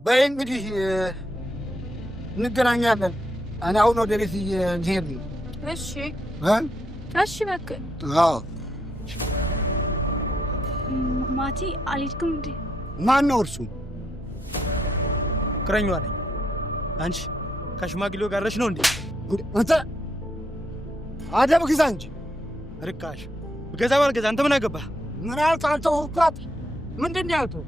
በይ እንግዲህ እንገናኛለን። እኔ አሁን ወደ ቤት ልሄድ ነው። እሺ እሺ በቃ አዎ። ማቲ አልሄድክም እንዴ? ማን ነው እርሱ? ፍቅረኛዋ ነኝ። አንቺ ከሽማግሌው ጋር ነሽ ነው እንዴ? አንተ አደብ ግዛ እንጂ። ርካሽ ገዛ ባልገዛ አንተ ምን አገባህ? ምን አልክ አንተ? ወጣት ምንድን ነው ያልከው?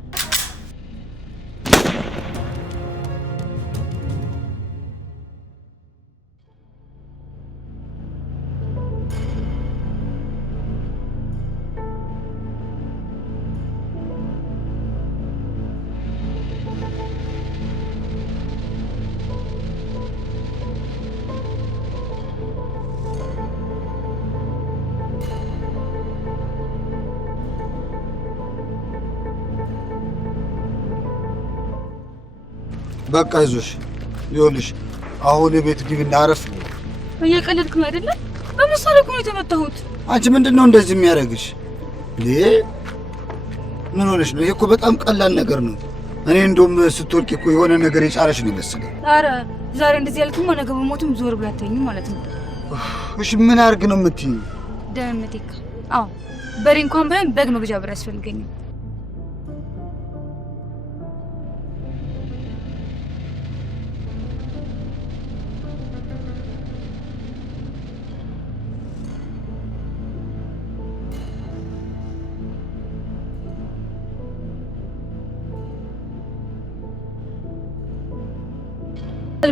በቃ ይዞሽ ይኸውልሽ፣ አሁን ቤት ግቢና አረፍ። እየቀለድክ ነው አይደለ? በመሳሪያ እኮ ነው የተመታሁት። አንቺ ምንድነው እንደዚህ የሚያደርግሽ? ምን ሆነሽ ነው? ይሄ እኮ በጣም ቀላል ነገር ነው። እኔ እንደውም ስትወልቂ እኮ የሆነ ነገር የጫረሽ ነው መሰለኝ። ኧረ ዛሬ እንደዚህ ያልክማ ነገ በሞትም ዞር ብላ አታይኝም ማለት ነው። እሺ ምን አድርግ ነው የምትይኝ? ደህንነቴ። አዎ በሬ እንኳን ባይሆን በግ መግዣ ብር ያስፈልገኛል።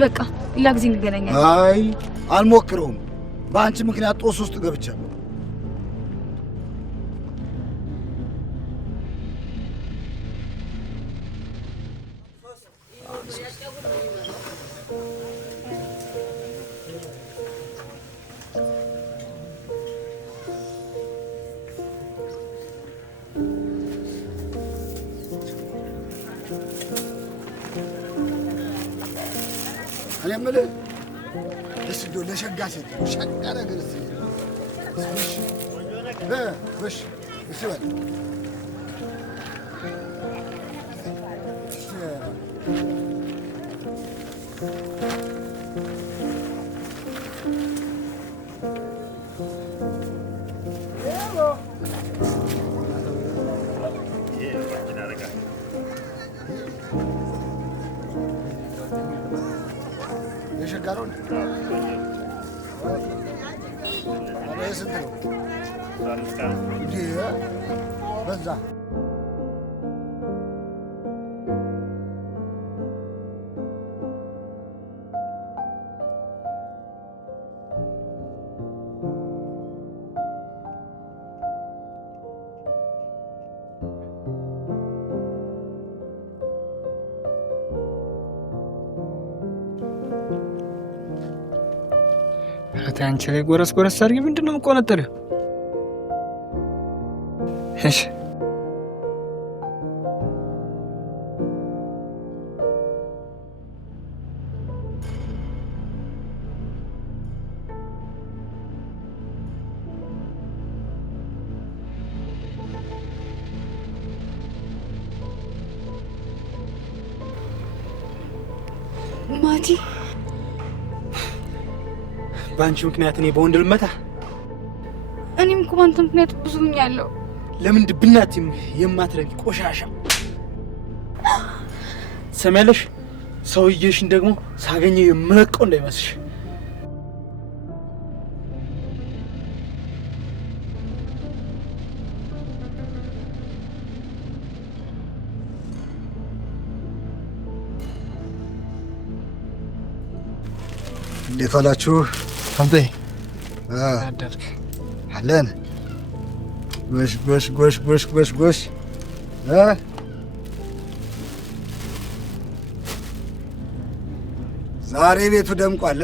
በቃ ሌላ ጊዜ እንገናኛለን። አይ አልሞክረውም። በአንቺ ምክንያት ጦስ ውስጥ ገብቻለሁ። እኔ የምልህ እስኪ እንደው ለሸጋ ሴት ሸጋ ነገር እስኪ እሺ እሺ በል የሸጋሮን ስንት ነው? በዛ አንቺ ላይ ጎረስ ጎረስ አድርጊ። ምንድን ነው የምቆነጠሪው? እሺ ማቲ በአንቺ ምክንያት እኔ በወንድ ልመታ? እኔም እኮ በአንተ ምክንያት ብዙ ሆኛለሁ። ለምን ድብናት የማትረጊ ቆሻሻ ሰማያለሽ? ሰውዬሽን ደግሞ ሳገኘው የምለቀው እንዳይመስልሽ። እንዴት ዋላችሁ? አንተ አደርክ አለን ጎሽ ጎሽ ጎሽ ጎሽ ጎሽ ጎሽ ዛሬ ቤቱ ደምቋል።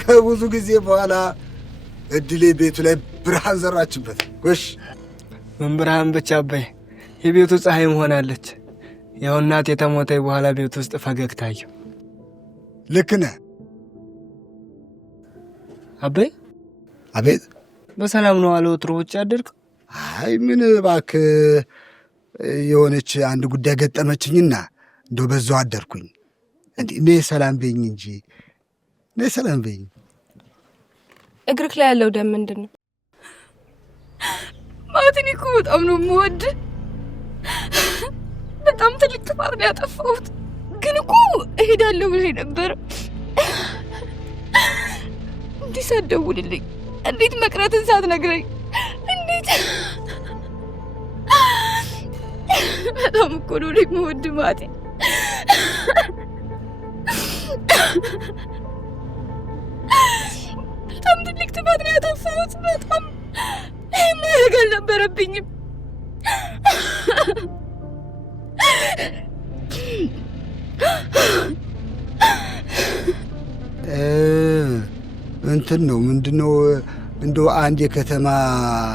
ከብዙ ጊዜ በኋላ እድሌ ቤቱ ላይ ብርሃን ዘራችበት። ጎሽ ምን ብርሃን ብቻ አባይ፣ የቤቱ ፀሐይ መሆናለች። ያው እናቴ ተሞተኝ በኋላ ቤት ውስጥ ፈገግታ አየሁ። ልክ ነህ አባይ። አቤት። በሰላም ነው አለ ወትሮ ውጭ አደርክ? አይ ምን እባክህ፣ የሆነች አንድ ጉዳይ ገጠመችኝና እንደው በዛው አደርኩኝ። እኔ ሰላም በይኝ እንጂ እኔ ሰላም በይኝ። እግርክ ላይ ያለው ደም ምንድን ነው? ማለቴ እኮ በጣም ነው የምወድህ። በጣም ትልቅ ጥፋት ነው ያጠፋሁት። ግን እኮ እሄዳለሁ ብለህ ነበር። እንዴት ሳትደውልልኝ፣ እንዴት መቅረትን ሳትነግረኝ፣ እንዴት በጣም እኮ ነው የምወድህ ማለቴ። በጣም ትልቅ ጥፋት ነው ያጠፋሁት። በጣም ማድረግ አልነበረብኝም። እንትን ነው ምንድነው እንደው አንድ የከተማ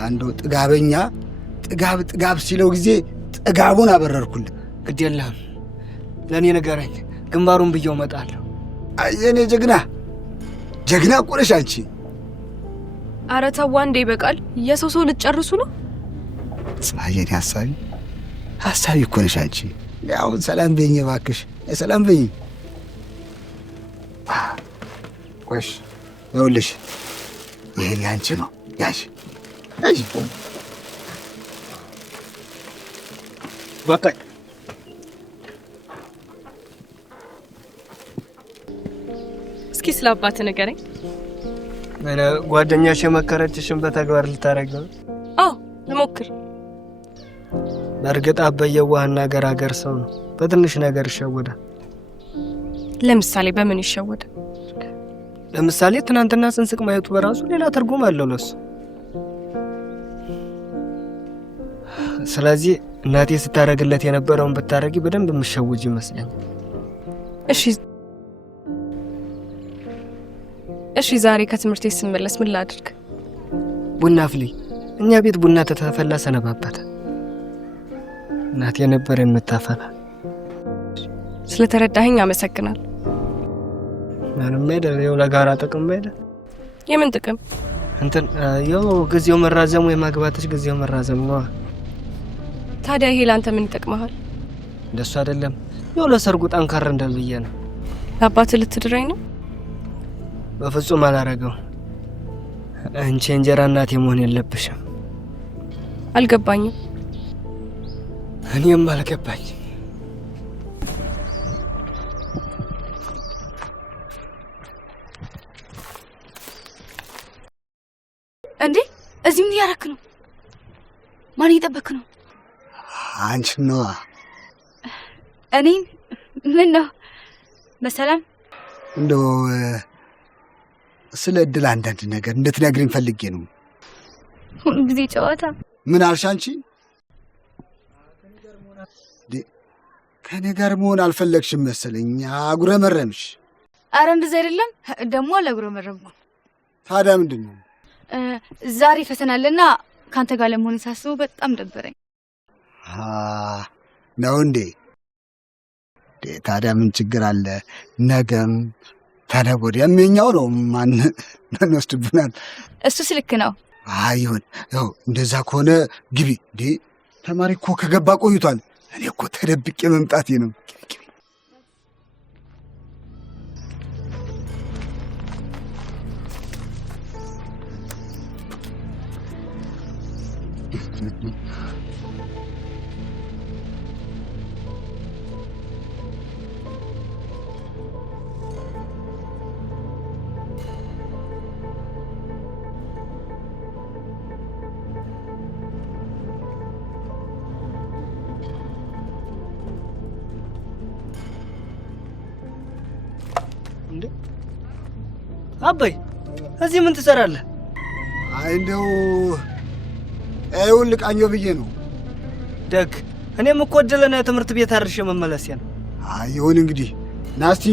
እንደው ጥጋበኛ ጥጋብ ሲለው ጊዜ ጥጋቡን አበረርኩልህ። ግድ የለህም ለእኔ ንገረኝ፣ ግንባሩን ብየው እመጣለሁ። የኔ ጀግና እኮ ነሽ አንቺ። ኧረ ተው አንዴ ይበቃል። የሰው ልትጨርሱ ነው? የኔ ሀሳቢ እኮ ነሽ አንቺ። ያው ሰላም በይኝ እባክሽ፣ ሰላም በይኝ። ቆሽ ይኸውልሽ፣ ይሄ ያንቺ ነው። ያሽ በቃ እስኪ ስለ አባትህ ንገረኝ። ጓደኛሽ የመከረችሽን በተግባር ልታረግ ነው? አዎ ልሞክር። በእርግጥ አበየ የዋህና ገራገር ሰው ነው። በትንሽ ነገር ይሸወዳል። ለምሳሌ በምን ይሸወዳል? ለምሳሌ ትናንትና ስንስቅ ማየቱ በራሱ ሌላ ትርጉም አለው ለሱ። ስለዚህ እናቴ ስታረግለት የነበረውን ብታረጊ በደንብ የምትሸውጅ ይመስለኛል። እሺ ዛሬ ከትምህርት ቤት ስመለስ ምን ላድርግ? ቡና አፍሊ። እኛ ቤት ቡና ተተፈላ ሰነባበተ። እናቴ ነበር የምታፈላ። ስለተረዳኸኝ አመሰግናለሁ። ምንም አይደል። ያው ለጋራ ጥቅም አይደል? የምን ጥቅም? ያው ጊዜው መራዘሙ፣ የማግባትሽ ጊዜው መራዘሙ ነው። ታዲያ ይሄ ላንተ ምን ይጠቅመሃል? እንደሱ አይደለም። ያው ለሰርጉ ጠንካራ እንዳልብዬ ነው። ለአባትህ ልትድረኝ ነው? በፍጹም አላረገው። አንቺ እንጀራ እናቴ መሆን የለብሽም። አልገባኝም። እኔም አልገባኝ። እንዴ እዚህ ምን ያረክ ነው? ማን እየጠበክ ነው? አንቺ ነው። እኔ ምን ነው በሰላም እንደው ስለ እድል አንዳንድ ነገር እንድትነግሪኝ ፈልጌ ነው። ሁሉ ጊዜ ጨዋታ። ምን አልሽ አንቺ? ከኔ ጋር መሆን አልፈለግሽም መሰለኝ። አጉረመረምሽ። አረ እንደዛ አይደለም። ደግሞ አላጉረመረምኩም። ታዲያ ምንድን ነው? ዛሬ ፈተና አለና ካንተ ጋር ለመሆን ሳስበው በጣም ደበረኝ። ነው እንዴ? ታዲያ ምን ችግር አለ? ነገም ተነገ ወዲያም የኛው ነው። ማን ወስድብናል? እሱስ ልክ ነው። አይሁን። ያው እንደዛ ከሆነ ግቢ። እንዴ ተማሪ እኮ ከገባ ቆይቷል። እኔ እኮ ተደብቄ መምጣቴ ነው። አባይ እዚህ ምን ትሰራለህ? አይ እንደው አይውል ቃኘው ብዬ ነው። ደግ እኔም እኮ እድለና ትምህርት ቤት አርሼ መመለስ ነው። አይ ይሁን እንግዲህ ናስቲ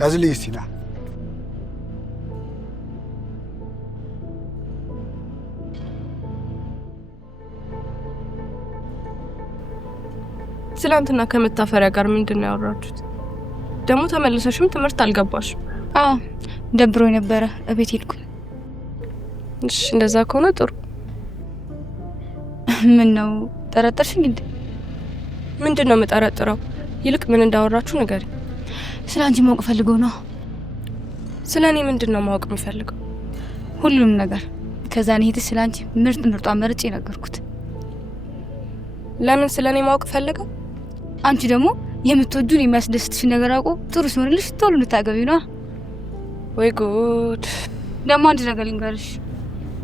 ያዝልኝ እስቲ ና። ትላንትና ከመታፈሪያ ጋር ምንድነው ያወራችሁት? ደግሞ ተመለሰሽም ትምህርት አልገባሽም? አዎ ደብሮኝ ነበረ፣ እቤት ሄድኩ። እሺ እንደዛ ከሆነ ጥሩ። ምን ነው ጠረጠርሽኝ እንዴ? ምንድነው የምጠረጥረው? ይልቅ ምን እንዳወራችሁ ንገሪ። ስለ አንቺ ማወቅ ፈልገው ነው። ስለ እኔ ምንድን ነው ማወቅ የሚፈልገው? ሁሉንም ነገር። ከዛ እኔ ሄድሽ ስለ አንቺ ምርጧ መርጬ ነገርኩት። ለምን ስለ እኔ ማወቅ ፈልገው? አንቺ ደግሞ የምትወጁን የሚያስደስትሽ ነገር አውቆ ጥሩ ሲሆንልሽ ቶሎ ልታገቢ ነው። ወይ ጉድ! ደግሞ አንድ ነገር ልንገርሽ፣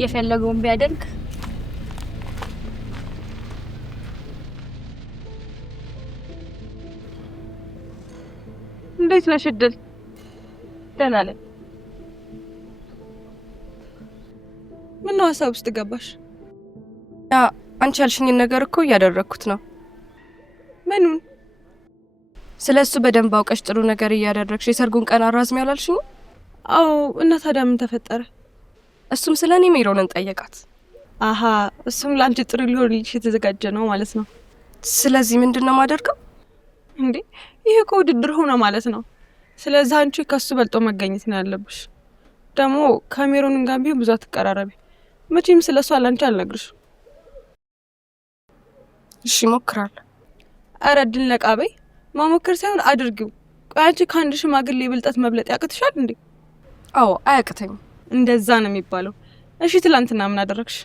የፈለገውን ቢያደርግ እንዴት ነሽ እድል? ደህና ነኝ። ምን ነው ሀሳብ ውስጥ ገባሽ? ያ አንቺ ያልሽኝን ነገር እኮ እያደረኩት ነው። ምኑን? ስለሱ በደንብ አውቀሽ ጥሩ ነገር እያደረግሽ የሰርጉን ቀን አራዝሚ ያላልሽኝ? አዎ። እና ታዲያ ምን ተፈጠረ? እሱም ስለኔ ሜሮንን ጠየቃት። አሃ፣ እሱም ለአንቺ ጥሩ ሊሆንልሽ የተዘጋጀ ነው ማለት ነው። ስለዚህ ምንድነው ማደርገው? እንዴ ይሄ እኮ ውድድር ሆነ ማለት ነው። ስለዚህ አንቺ ከሱ በልጦ መገኘት ነው ያለብሽ። ደግሞ ካሜሮንን ጋር ቢሆን ብዙ አትቀራረቢ። መቼም ስለሱ አላንቺ አልነግርሽ። እሺ እሞክራለሁ። ኧረ ድል ነቃበይ። ማሞከር ሳይሆን አድርጊው። ቆይ አንቺ ከአንድ ሽማግሌ ብልጠት መብለጥ ያቅትሻል እንዴ? አዎ አያቅተኝም። እንደዛ ነው የሚባለው። እሺ ትላንትና ምን አደረግሽ?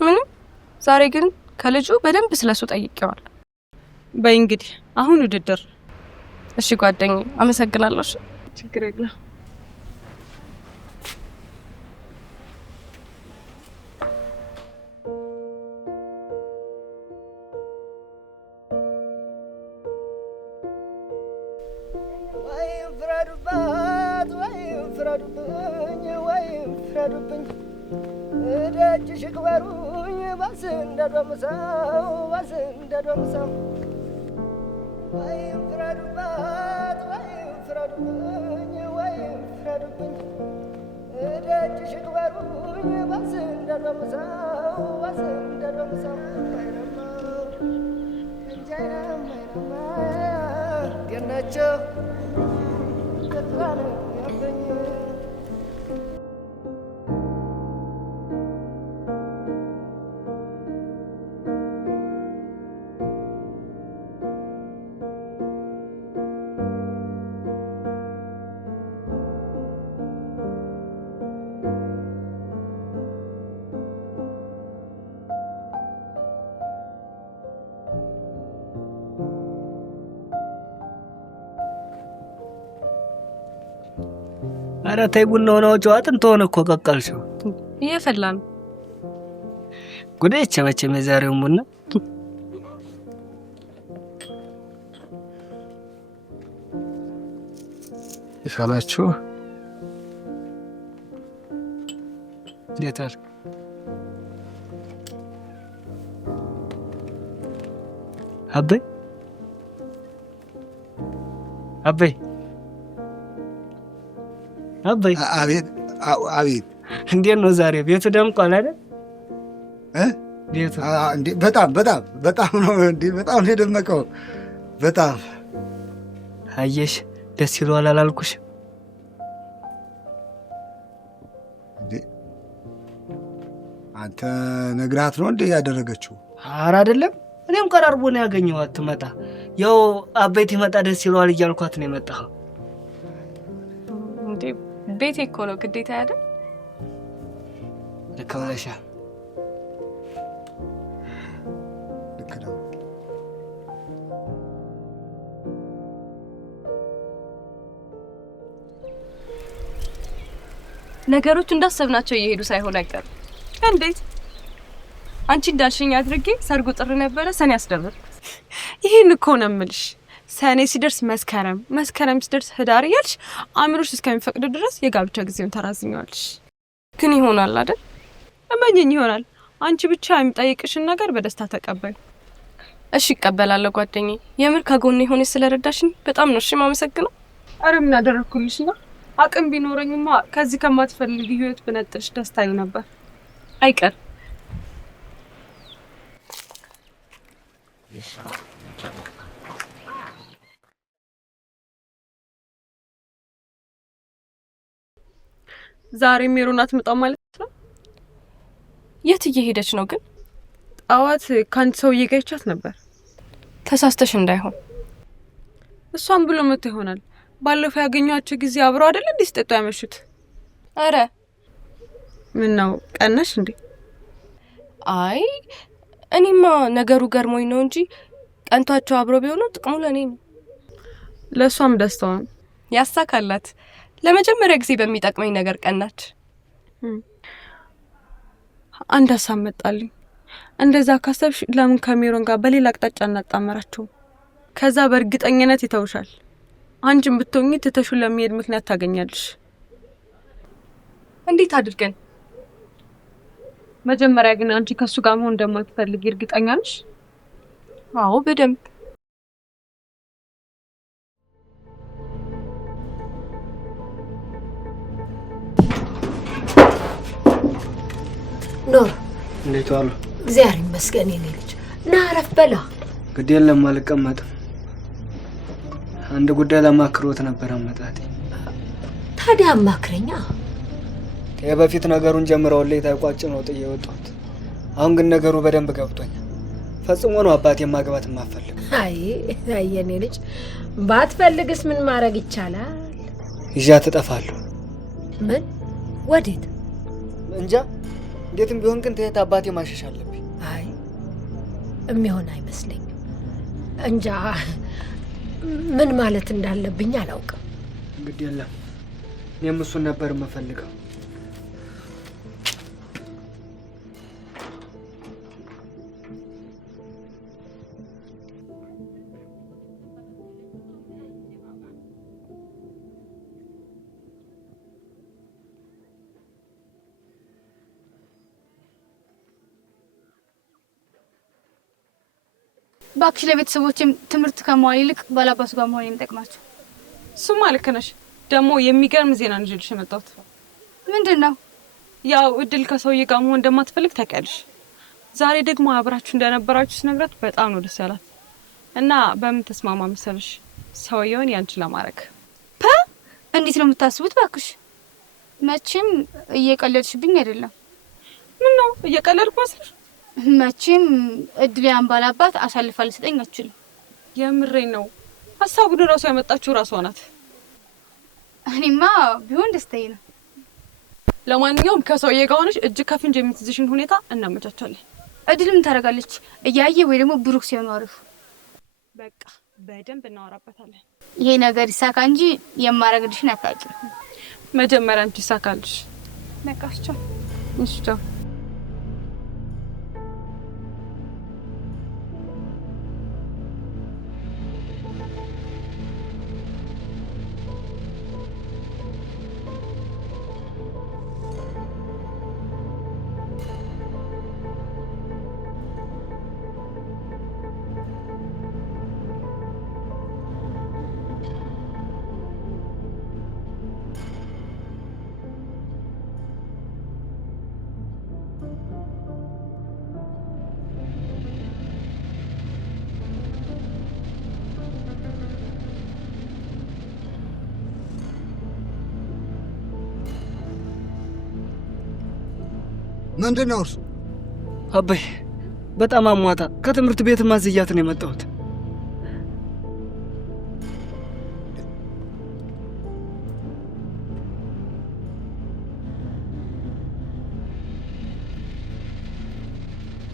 ምንም። ዛሬ ግን ከልጁ በደንብ ስለሱ ጠይቄዋለሁ። በይ እንግዲህ አሁን ውድድር። እሺ ጓደኛዬ አመሰግናለሁ። ችግር የለም። ፍረዱብኝ እደጅሽ ክበሩኝ ባስ እንደዶምሰው ባስ እንደዶምሰው ወይም ፍረዱባት ወይም ፍረዱብኝ ወይም ፍረዱብኝ እደጅሽ ክበሩኝ ባስ እንደዶምሰው ባስ እንደዶምሰው አይነማ እንጃይናም አይነማ ገናቸው ገጥራነ ያበኝ ኧረ ተይ ቡናውን አውጪው። አጥንቶ ሆነ እኮ ቀቀልሽው። እየፈላ ነው። ጉዴች መቼም የዛሬውን ቡና ይፈላችሁ። እንዴት አልክ? አበይ አበይ አበይ። አቤት አቤት። እንዴት ነው ዛሬ? ቤቱ ደምቋል አይደል? ቤቱ እንዴ በጣም በጣም በጣም ነው እንዴ! በጣም ነው የደመቀው። በጣም አየሽ፣ ደስ ይሏል አላልኩሽ እንዴ? አንተ ነግራት ነው እንዴ ያደረገችው? ኧረ አይደለም፣ እኔም ቀራርቦ ነው ያገኘኋት። ትመጣ ያው አበይት ይመጣ ደስ ይሏል እያልኳት ነው የመጣኸው። እንዴ ቤቴ እኮ ነው ግዴታ አይደል? ልክ ብለሻል። ልክ ነው። ነገሮች እንዳሰብናቸው እየሄዱ ሳይሆን አይቀርም። እንዴት? አንቺ እንዳልሽኝ አድርጌ ሰርጉ ጥር ነበረ፣ ሰኔ አስደረግኩት። ይሄን እኮ ነው የምልሽ። ሰኔ ሲደርስ መስከረም፣ መስከረም ሲደርስ ህዳር እያልሽ አእምሮሽ እስከሚፈቅድ ድረስ የጋብቻ ጊዜውን ታራዝሚዋለሽ። ግን ይሆናል አይደል? እመኝኝ ይሆናል። አንቺ ብቻ የሚጠይቅሽን ነገር በደስታ ተቀበይ። እሺ እቀበላለሁ ጓደኛዬ። የምር ከጎኔ ሆነሽ ስለረዳሽኝ በጣም ነው እሺ የማመሰግነው። አረ ምን አደረኩልሽ ነው? አቅም ቢኖረኝማ ከዚህ ከማትፈልጊ ህይወት ብነጥልሽ ደስታዬ ነበር። አይቀር ዛሬ ሜሮን አትመጣም ማለት ነው? የት እየሄደች ነው ግን? ጠዋት ከአንድ ሰውዬ ጋር ይቻት ነበር። ተሳስተሽ እንዳይሆን። እሷም ብሎ መጥቶ ይሆናል። ባለፈው ያገኘኋቸው ጊዜ አብረው አይደል እንዴ ሲጠጡ ያመሹት? አረ ምን ነው ቀነሽ እንዴ? አይ እኔማ ነገሩ ገርሞኝ ነው እንጂ ቀንቷቸው አብረው ቢሆኑ ጥቅሙ ለኔ ነው። ለሷም ደስታዋ ያሳካላት። ለመጀመሪያ ጊዜ በሚጠቅመኝ ነገር ቀናች። አንድ ሀሳብ መጣልኝ። እንደዛ ካሰብሽ ለምን ከሜሮን ጋር በሌላ አቅጣጫ እናጣመራቸው? ከዛ በእርግጠኝነት ይተውሻል። አንቺም ብትሆኚ ትተሹን ለሚሄድ ምክንያት ታገኛለሽ። እንዴት አድርገን? መጀመሪያ ግን አንቺ ከሱ ጋር መሆን እንደማትፈልጊ እርግጠኛ ነሽ? አዎ በደንብ። ኖር እንዴት ዋሉ? እግዚአብሔር ይመስገን የኔ ልጅ። ና አረፍ በላ። ግድ የለም አልቀመጥም። አንድ ጉዳይ ለማክሮት ነበር አመጣጤ። ታዲያ አማክረኛ። የበፊት ነገሩን ጀምረውልኝ ታይቋጭ ነው ጥዬ ወጣሁት። አሁን ግን ነገሩ በደንብ ገብቶኛል። ፈጽሞ ነው አባቴ ማግባት የማፈልግ። አይ የኔ ልጅ ባትፈልግስ ምን ማድረግ ይቻላል? ይዣት እጠፋለሁ። ምን? ወዴት? እንጃ። እንዴትም ቢሆን ግን ተየት አባቴ ማሸሽ አለብኝ። አይ የሚሆን አይመስለኝም። እንጃ ምን ማለት እንዳለብኝ አላውቅም። ግድ የለም እኔም እሱን ነበር የምፈልገው። ባክሽ ለቤተሰቦችም ትምህርት ከመዋል ይልቅ ባላባሱ ጋር መሆን የሚጠቅማቸው። እሱማ ልክ ነሽ። ደግሞ የሚገርም ዜና ነው ይዤልሽ የመጣሁት። ምንድነው? ያው እድል ከሰውዬ ጋር መሆን እንደማትፈልግ ታውቂያለሽ። ዛሬ ደግሞ አብራችሁ እንደነበራችሁ ስነግራት በጣም ነው ደስ ያላት እና በምን ተስማማ መሰለሽ? ሰውዬውን ያንቺ ለማድረግ። እንዴት ነው የምታስቡት? ባክሽ መቼም እየቀለድሽብኝ አይደለም። ምን ነው እየቀለድኩ መስልሽ? መቼም እድልያን ባላባት አሳልፋ ልሰጠኝ አትችልም። የምሬን ነው። ሀሳቡን ራሱ ያመጣችው ራሷ ናት። እኔማ ቢሆን ደስታዬ ነው። ለማንኛውም ከሰውዬ ጋር ሆነሽ እጅ ከፍንጅ የምትይዝሽን ሁኔታ እናመቻቻለን። እድል ምን ታደርጋለች? እያየ ወይ ደግሞ ብሩክ ሲሆኑ አሪፍ። በቃ በደንብ እናወራበታለን። ይሄ ነገር ይሳካ እንጂ የማረግልሽን አታውቂም። መጀመሪያ አንቺ ይሳካልሽ። ነቃሽቻው። እሺ ቻው። ምንድነው እርሱ? አባይ በጣም አሟታ ከትምህርት ቤት ማዝያት ነው የመጣሁት።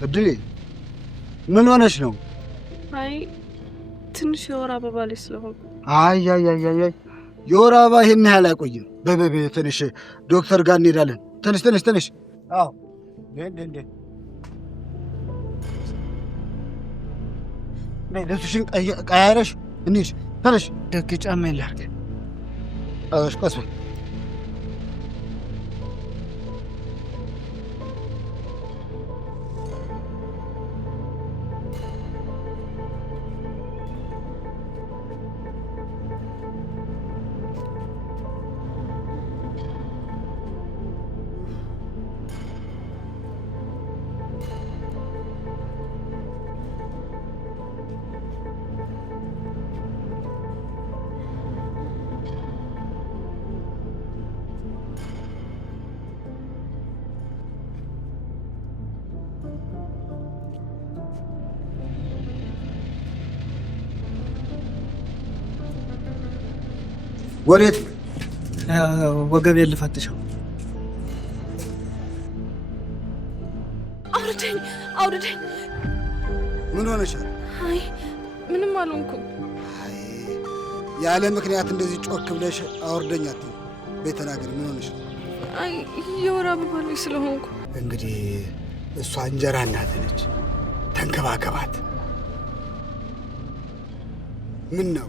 እድሌ ምን ሆነሽ ነው? አይ ትንሽ የወር አበባ ላይ ስለሆነ። አይ የወር አበባ ይሄን ያህል አይቆይም። በበበ ትንሽ ዶክተር ጋር እንሄዳለን። ትንሽ አዎ እንዴ ልብስሽን ቀያይረሽ እንሂድ። ተነሽ። ደግ ጫማ ይላርግ። ቀስ በይ። ወዴት? ወገቤን ልፈትሸው። አውርደኝ፣ አውርደኝ። ምን ሆነሻል? አይ ምንም አልሆንኩም። አይ ያለ ምክንያት እንደዚህ ጮክ ብለሽ አውርደኝ አትይም። ቤት ተናገሪ። ምን ሆነሻል? አይ የወር አበባ ላይ ስለሆንኩ። እንግዲህ እሷ እንጀራ እናት ነች፣ ተንከባከባት። ምን ነው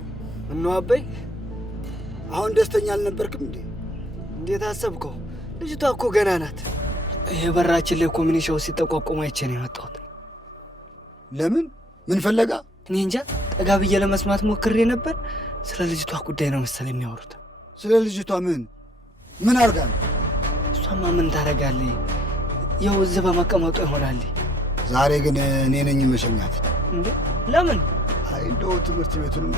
አበይ? አሁን ደስተኛ አልነበርክም እንዴ? እንዴት አሰብከው? ልጅቷ እኮ ገና ናት። የበራችን ላይ ኮሚኒሻው ሲጠቋቆሙ አይቼ ነው የመጣሁት። ለምን? ምን ፈለጋ? እኔ እንጃ። ጠጋ ብዬ ለመስማት ሞክሬ ነበር። ስለ ልጅቷ ጉዳይ ነው መሰለኝ የሚያወሩት። ስለ ልጅቷ ምን አርጋ ነው? እሷማ ምን ታረጋለህ? ያው እዚህ በመቀመጡ ይሆናል። ዛሬ ግን እኔ ነኝ መሸኛት። እንዴ ለምን? አይ እንደው ትምህርት ቤቱንም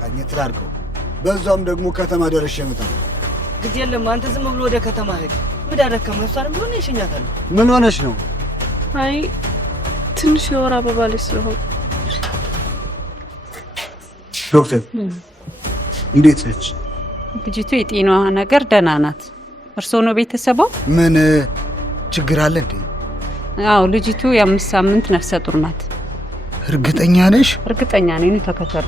ቃኘት ላድርገው፣ በዛም ደግሞ ከተማ ደርሼ እመጣለሁ። ግድ የለም አንተ ዝም ብሎ ወደ ከተማ ሄድ። ምን አደረከም? እሷንም ቢሆን ይሸኛታል። ምን ሆነሽ ነው? አይ ትንሽ የወር አበባ ላይ ስለሆንኩ። ዶክተር እንዴት ነች ልጅቱ? የጤናዋ ነገር ደህና ናት። እርስዎ ነው ቤተሰቧ? ምን ችግር አለ እንዴ? አዎ ልጅቱ የ5 ሳምንት ነፍሰ ጡር ናት። እርግጠኛ ነሽ? እርግጠኛ ነኝ። ተከተሉ።